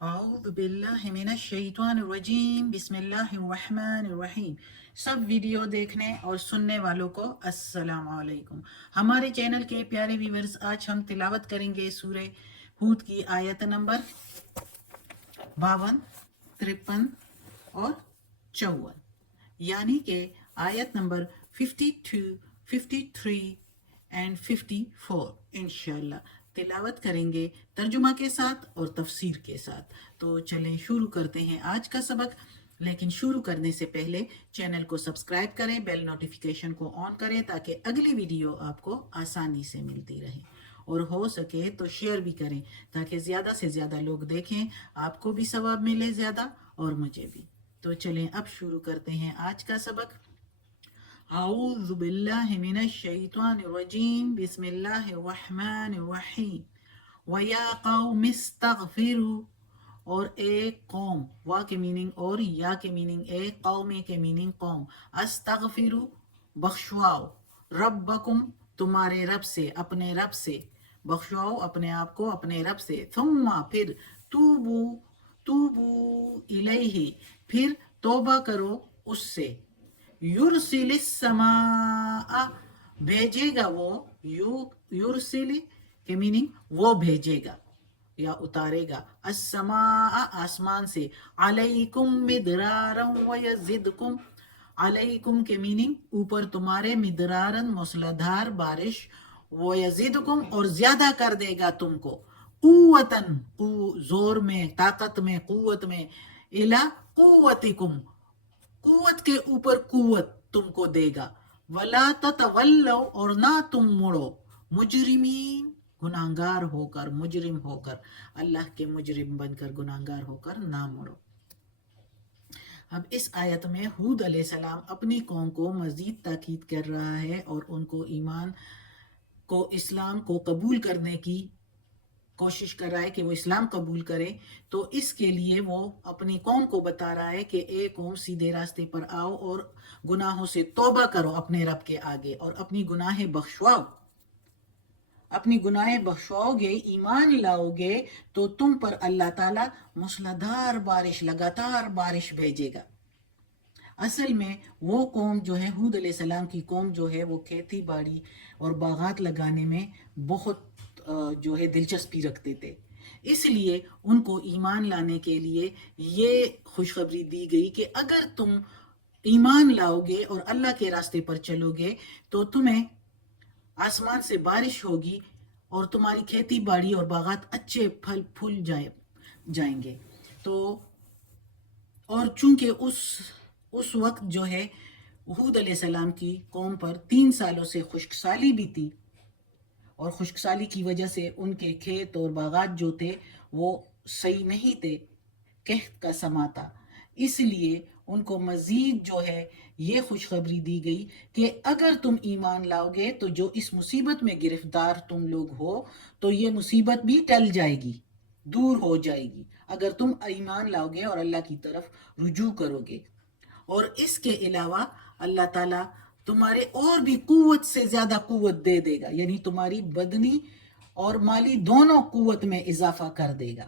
اعوذ باللہ من الشیطان الرجیم بسم اللہ الرحمن الرحیم۔ سب ویڈیو دیکھنے اور سننے والوں کو السلام علیکم۔ ہمارے چینل کے پیارے ویورز، آج ہم تلاوت کریں گے سورہ ہود کی آیت نمبر 52، 53 اور 54، یعنی کہ آیت نمبر 52، 53 اینڈ 54 انشاءاللہ تلاوت کریں گے ترجمہ کے ساتھ اور تفسیر کے ساتھ۔ تو چلیں شروع کرتے ہیں آج کا سبق، لیکن شروع کرنے سے پہلے چینل کو سبسکرائب کریں، بیل نوٹیفیکیشن کو آن کریں تاکہ اگلی ویڈیو آپ کو آسانی سے ملتی رہے، اور ہو سکے تو شیئر بھی کریں تاکہ زیادہ سے زیادہ لوگ دیکھیں، آپ کو بھی ثواب ملے زیادہ اور مجھے بھی۔ تو چلیں اب شروع کرتے ہیں آج کا سبق۔ اعوذ باللہ من الشیطان الرجیم بسم اللہ الرحمن الرحیم۔ وَيَا قَوْمِ اسْتَغْفِرُوا، اور ایک قوم، وا کے میننگ اور یا کے میننگ ایک، قوم کے میننگ قوم، استغفروا بخشواؤ، ربکم تمہارے رب سے، اپنے رب سے بخشواؤ اپنے آپ کو اپنے رب سے، ثم پھر، توبو توبو الیہ پھر توبہ کرو اس سے، یرسل السماء بھیجے گا وہ، یرسل کے میننگ وہ بھیجے گا یا اتارے گا، السماء آسمان سے، علیکم مدرارا ویزدکم، علیکم کے میننگ اوپر تمہارے، مدرارن موسلادھار بارش، ویزدکم اور زیادہ کر دے گا تم کو، قوتاً زور میں، طاقت میں، قوت میں، الی قوتکم قوت کے اوپر قوت تم کو دے گا، ولا تتولوا اور نہ تم مڑو، مجرمین گناہگار ہو کر، مجرم ہو کر، اللہ کے مجرم بن کر، گناہگار ہو کر نہ مڑو۔ اب اس آیت میں ہود علیہ السلام اپنی قوم کو مزید تاکید کر رہا ہے اور ان کو ایمان کو، اسلام کو قبول کرنے کی کوشش کر رہا ہے کہ وہ اسلام قبول کرے۔ تو اس کے لیے وہ اپنی قوم کو بتا رہا ہے کہ اے قوم، سیدھے راستے پر آؤ اور گناہوں سے توبہ کرو اپنے رب کے آگے، اور اپنی گناہیں بخشواؤ، اپنی گناہیں بخشواؤ گے، ایمان لاؤ گے تو تم پر اللہ تعالیٰ موسلادھار بارش، لگاتار بارش بھیجے گا۔ اصل میں وہ قوم جو ہے، ہود علیہ السلام کی قوم جو ہے، وہ کھیتی باڑی اور باغات لگانے میں بہت جو ہے دلچسپی رکھتے تھے، اس لیے ان کو ایمان لانے کے لیے یہ خوشخبری دی گئی کہ اگر تم ایمان لاؤ گے اور اللہ کے راستے پر چلو گے تو تمہیں آسمان سے بارش ہوگی اور تمہاری کھیتی باڑی اور باغات اچھے پھل پھول جائیں گے۔ تو اور چونکہ اس وقت جو ہے ہود علیہ السلام کی قوم پر 3 سالوں سے خشک سالی بھی تھی، اور خشک سالی کی وجہ سے ان کے کھیت اور باغات جو تھے وہ صحیح نہیں تھے، قحط کا سما تھا، اس لیے ان کو مزید جو ہے یہ خوشخبری دی گئی کہ اگر تم ایمان لاؤ گے تو جو اس مصیبت میں گرفتار تم لوگ ہو تو یہ مصیبت بھی ٹل جائے گی، دور ہو جائے گی، اگر تم ایمان لاؤ گے اور اللہ کی طرف رجوع کرو گے۔ اور اس کے علاوہ اللہ تعالیٰ تمہارے اور بھی قوت سے زیادہ قوت دے دے گا، یعنی تمہاری بدنی اور مالی دونوں قوت میں اضافہ کر دے گا،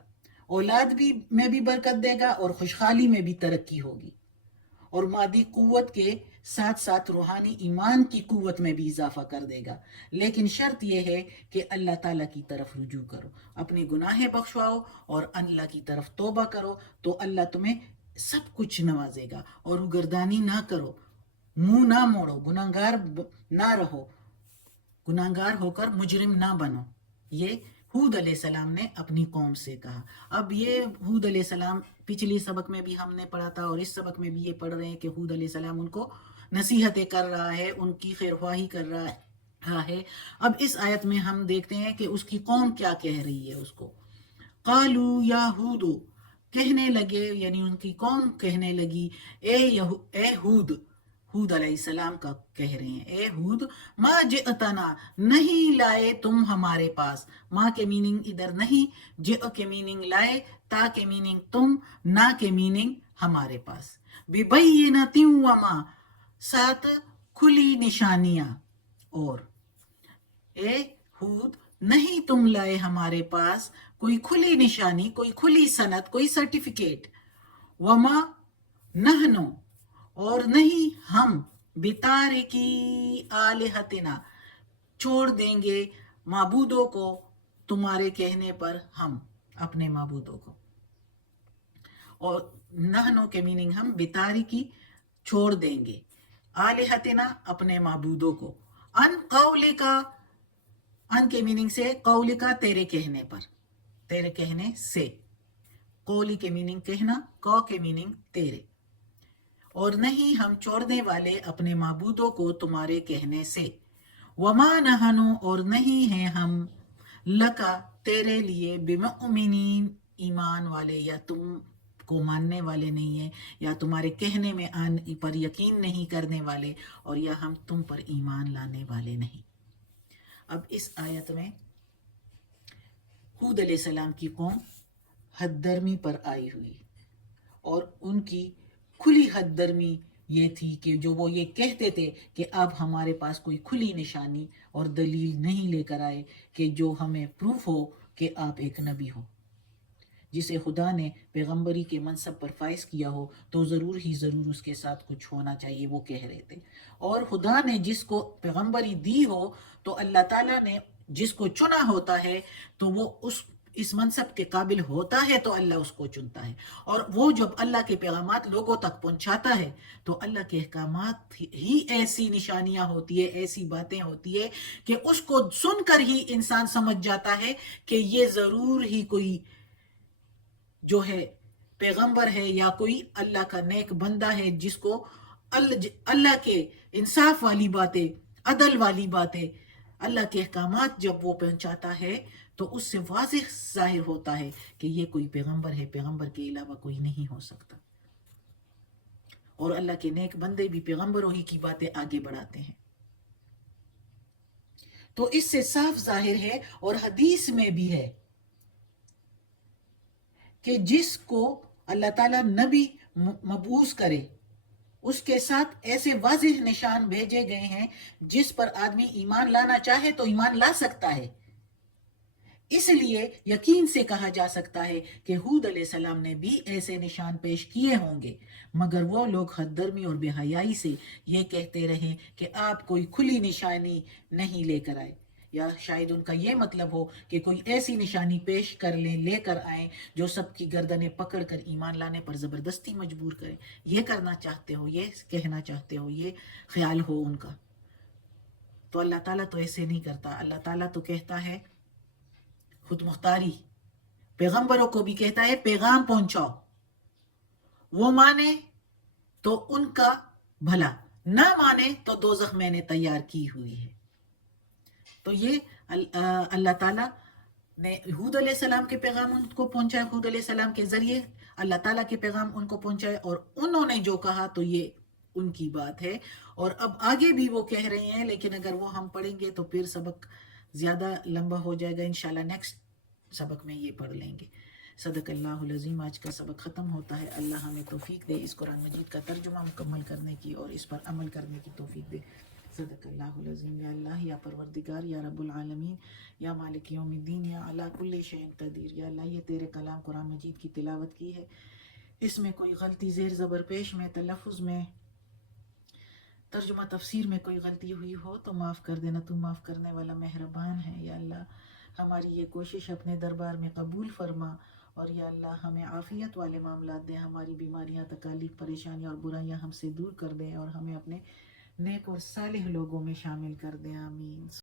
اولاد بھی میں بھی برکت دے گا اور خوشحالی میں بھی ترقی ہوگی، اور مادی قوت کے ساتھ ساتھ روحانی ایمان کی قوت میں بھی اضافہ کر دے گا، لیکن شرط یہ ہے کہ اللہ تعالیٰ کی طرف رجوع کرو، اپنی گناہیں بخشواؤ اور اللہ کی طرف توبہ کرو، تو اللہ تمہیں سب کچھ نوازے گا، اور گردانی نہ کرو، منہ نہ موڑو، گناہگار نہ رہو، گناہگار ہو کر مجرم نہ بنو۔ یہ ہود علیہ السلام نے اپنی قوم سے کہا۔ اب یہ ہود علیہ السلام پچھلی سبق میں بھی ہم نے پڑھا تھا اور اس سبق میں بھی یہ پڑھ رہے ہیں کہ ہود علیہ السلام ان کو نصیحتیں کر رہا ہے، ان کی خیر خواہی کر رہا ہے۔ اب اس آیت میں ہم دیکھتے ہیں کہ اس کی قوم کیا کہہ رہی ہے اس کو۔ قالو یا ہود، کہنے لگے، یعنی ان کی قوم کہنے لگی، اے ہود، ہود علیہ السلام کا کہہ رہے ہیں، اے ہود، ما جئتنا، نہیں لائے تم ہمارے پاس، ما کے میننگ ادھر نہیں، جئ کے میننگ لائے، تا کے میننگ تم، نا کے میننگ ہمارے پاس، ببینۃ وما، ساتھ کھلی نشانیاں، اور اے ہود نہیں تم لائے ہمارے پاس، کوئی کھلی نشانی، کوئی کھلی سند، کوئی سرٹیفکیٹ. وما نحنو، اور نہیں ہم، بتارکی آلہتنا، چھوڑ دیں گے معبودوں کو تمہارے کہنے پر، ہم اپنے معبودوں کو. اور نحنو کے میننگ ہم، بتارکی چھوڑ دیں گے، آلہتنا اپنے معبودوں کو، ان قولکا، ان کے میننگ سے قولکا تیرے کہنے پر، تیرے کہنے سے. قولی کے میننگ کہنا، قو کے میننگ تیرے. اور نہیں ہم چھوڑنے والے اپنے معبودوں کو تمہارے کہنے سے. وما نحنو، اور نہیں ہیں ہم، لکا تیرے لیے، بمؤمنین ایمان والے، یا تم کو ماننے والے نہیں ہیں، یا تمہارے کہنے میں پر یقین نہیں کرنے والے، اور یا ہم تم پر ایمان لانے والے نہیں. اب اس آیت میں ہود علیہ السلام کی قوم حد درمی پر آئی ہوئی، اور ان کی کھلی حد درمی یہ تھی کہ جو وہ یہ کہتے تھے کہ اب ہمارے پاس کوئی کھلی نشانی اور دلیل نہیں لے کر آئے کہ جو ہمیں پروف ہو کہ آپ ایک نبی ہو، جسے خدا نے پیغمبری کے منصب پر فائز کیا ہو تو ضرور ہی ضرور اس کے ساتھ کچھ ہونا چاہیے، وہ کہہ رہے تھے. اور خدا نے جس کو پیغمبری دی ہو تو اللہ تعالیٰ نے جس کو چنا ہوتا ہے تو وہ اس منصب کے قابل ہوتا ہے تو اللہ اس کو چنتا ہے. اور وہ جب اللہ کے پیغامات لوگوں تک پہنچاتا ہے تو اللہ کے احکامات ہی ایسی نشانیاں ہوتی ہے، ایسی باتیں ہوتی ہے کہ اس کو سن کر ہی انسان سمجھ جاتا ہے کہ یہ ضرور ہی کوئی جو ہے پیغمبر ہے یا کوئی اللہ کا نیک بندہ ہے، جس کو اللہ کے انصاف والی باتیں، عدل والی باتیں، اللہ کے احکامات جب وہ پہنچاتا ہے تو اس سے واضح ظاہر ہوتا ہے کہ یہ کوئی پیغمبر ہے، پیغمبر کے علاوہ کوئی نہیں ہو سکتا. اور اللہ کے نیک بندے بھی پیغمبروں ہی کی باتیں آگے بڑھاتے ہیں. تو اس سے صاف ظاہر ہے، اور حدیث میں بھی ہے کہ جس کو اللہ تعالیٰ نبی مبعوث کرے اس کے ساتھ ایسے واضح نشان بھیجے گئے ہیں جس پر آدمی ایمان لانا چاہے تو ایمان لا سکتا ہے. اس لیے یقین سے کہا جا سکتا ہے کہ ہود علیہ السلام نے بھی ایسے نشان پیش کیے ہوں گے، مگر وہ لوگ حد درمی اور بے حیائی سے یہ کہتے رہے کہ آپ کوئی کھلی نشانی نہیں لے کر آئے، یا شاید ان کا یہ مطلب ہو کہ کوئی ایسی نشانی پیش کر لیں، لے کر آئیں جو سب کی گردنیں پکڑ کر ایمان لانے پر زبردستی مجبور کرے. یہ کرنا چاہتے ہو، یہ کہنا چاہتے ہو، یہ خیال ہو ان کا. تو اللہ تعالیٰ تو ایسے نہیں کرتا. اللہ تعالیٰ تو کہتا ہے خود مختاری، پیغمبروں کو بھی کہتا ہے پیغام پہنچاؤ، وہ مانے تو ان کا بھلا، نہ مانے تو دوزخ میں نے تیار کی ہوئی ہے. تو یہ اللہ تعالیٰ نے ہود علیہ السلام کے پیغام ان کو پہنچائے، ہود علیہ السلام کے ذریعے اللہ تعالیٰ کے پیغام ان کو پہنچائے، اور انہوں نے جو کہا تو یہ ان کی بات ہے. اور اب آگے بھی وہ کہہ رہے ہیں، لیکن اگر وہ ہم پڑھیں گے تو پھر سبق زیادہ لمبا ہو جائے گا. انشاءاللہ نیکسٹ سبق میں یہ پڑھ لیں گے. صدق اللہ العظیم. آج کا سبق ختم ہوتا ہے. اللہ ہمیں توفیق دے اس قرآن مجید کا ترجمہ مکمل کرنے کی اور اس پر عمل کرنے کی توفیق دے. صدق اللہ العظیم. یا اللہ، یا پروردگار، یا رب العالمین، یا مالک یوم الدین، یا علی کل شیء قدیر. یا اللہ، یہ تیرے کلام قرآن مجید کی تلاوت کی ہے، اس میں کوئی غلطی، زیر زبر پیش میں، تلفظ میں، ترجمہ تفسیر میں کوئی غلطی ہوئی ہو تو معاف کر دینا، تو معاف کرنے والا مہربان ہے. یا اللہ، ہماری یہ کوشش اپنے دربار میں قبول فرما، اور یا اللہ ہمیں عافیت والے معاملات دیں، ہماری بیماریاں، تکالیف، پریشانیاں اور برائیاں ہم سے دور کر دیں، اور ہمیں اپنے نیک اور صالح لوگوں میں شامل کر دیں. آمین.